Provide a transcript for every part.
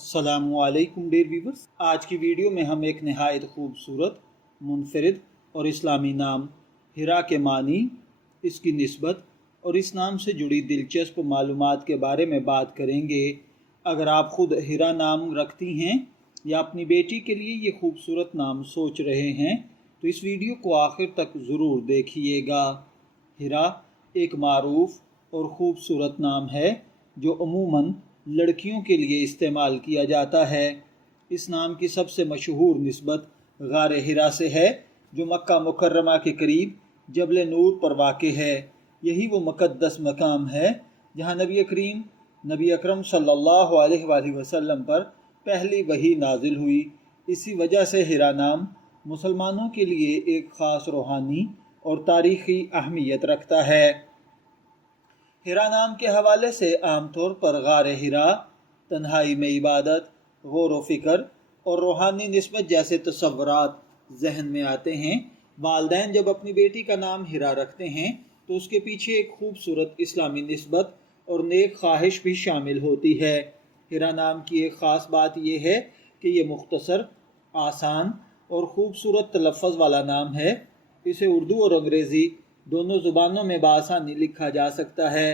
अस्सलामुअलैकुम dear viewers, आज की वीडियो में हम एक नहायत खूबसूरत, मुनफरिद और इस्लामी नाम हिरा के मानी, इसकी निस्बत और इस नाम से जुड़ी दिलचस्प मालूमात के बारे में बात करेंगे। अगर आप ख़ुद हिरा नाम रखती हैं या अपनी बेटी के लिए ये खूबसूरत नाम सोच रहे हैं तो इस वीडियो को आखिर तक ज़रूर देखिएगा। हिरा एक मारूफ और ख़ूबसूरत नाम है जो अमूमन लड़कियों के लिए इस्तेमाल किया जाता है। इस नाम की सबसे मशहूर निस्बत गार हिरा से है जो मक्का मुकर्रमा के करीब जबल नूर पर वाक़ है। यही वो मुक़द्दस मकाम है जहाँ नबी अकरम सल्लल्लाहु अलैहि वसल्लम पर पहली वही नाजिल हुई। इसी वजह से हिरा नाम मुसलमानों के लिए एक ख़ास रूहानी और तारीख़ी अहमियत रखता है। हिरा नाम के हवाले से आम तौर पर गार हिरा, तन्हाई में इबादत, गौर व फ़िक्र और रूहानी निस्बत जैसे तसव्वुरात जहन में आते हैं। वालिदैन जब अपनी बेटी का नाम हिरा रखते हैं तो उसके पीछे एक खूबसूरत इस्लामी निस्बत और नेक ख्वाहिश भी शामिल होती है। हिरा नाम की एक ख़ास बात यह है कि ये मुख्तसर, आसान और ख़ूबसूरत तलफ़्फ़ुज़ वाला नाम है। इसे उर्दू और अंग्रेज़ी दोनों ज़ुबानों में बआसानी लिखा जा सकता है।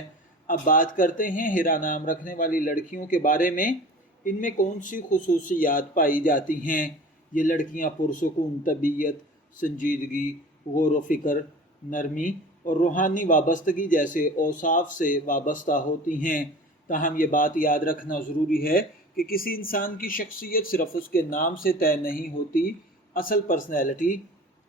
अब बात करते हैं हिरा नाम रखने वाली लड़कियों के बारे में। इनमें कौन सी खुसूसियात पाई जाती हैं? ये लड़कियां पुरसुकून तबीयत, संजीदगी, गौर व फ़िक्र, नरमी और रूहानी वाबस्तगी जैसे औसाफ से वाबस्ता होती हैं। ताहम ये बात याद रखना ज़रूरी है कि किसी इंसान की शख्सियत सिर्फ़ उसके नाम से तय नहीं होती। असल पर्सनैलिटी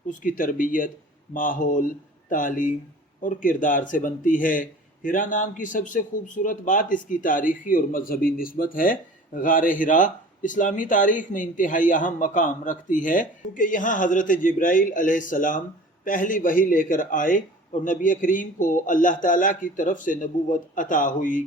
उसकी तरबियत, माहौल, तालीम और किरदार से बनती है। हिरा नाम की सबसे खूबसूरत बात इसकी तारीख़ी और मजहबी निस्बत है। गार हिरा इस्लामी तारीख़ में इंतहाई अहम मकाम रखती है क्योंकि यहाँ हज़रत जिब्राईल अलैहिस्सलाम पहली वही लेकर आए और नबी करीम को अल्लाह ताला की तरफ से नबूवत अता हुई।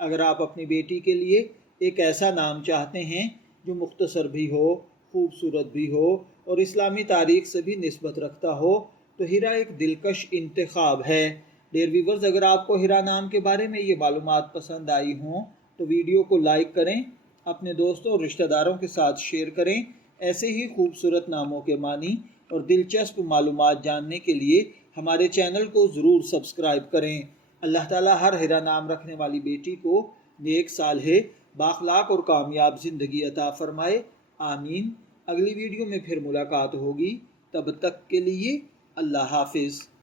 अगर आप अपनी बेटी के लिए एक ऐसा नाम चाहते हैं जो मुख्तसर भी हो, खूबसूरत भी हो और इस्लामी तारीख़ से भी निस्बत रखता हो तो हिरा एक दिलकश इंतखाब है। डियर व्यूवर्स, अगर आपको हिरा नाम के बारे में ये मालूमात पसंद आई हों तो वीडियो को लाइक करें, अपने दोस्तों और रिश्तेदारों के साथ शेयर करें। ऐसे ही खूबसूरत नामों के मानी और दिलचस्प मालूमात जानने के लिए हमारे चैनल को ज़रूर सब्सक्राइब करें। अल्लाह ताला हर हिरा नाम रखने वाली बेटी को नेक सालहे, बाखलाक और कामयाब ज़िंदगी अता फ़रमाए। आमीन। अगली वीडियो में फिर मुलाकात होगी, तब तक के लिए अल्लाह हाफिज़।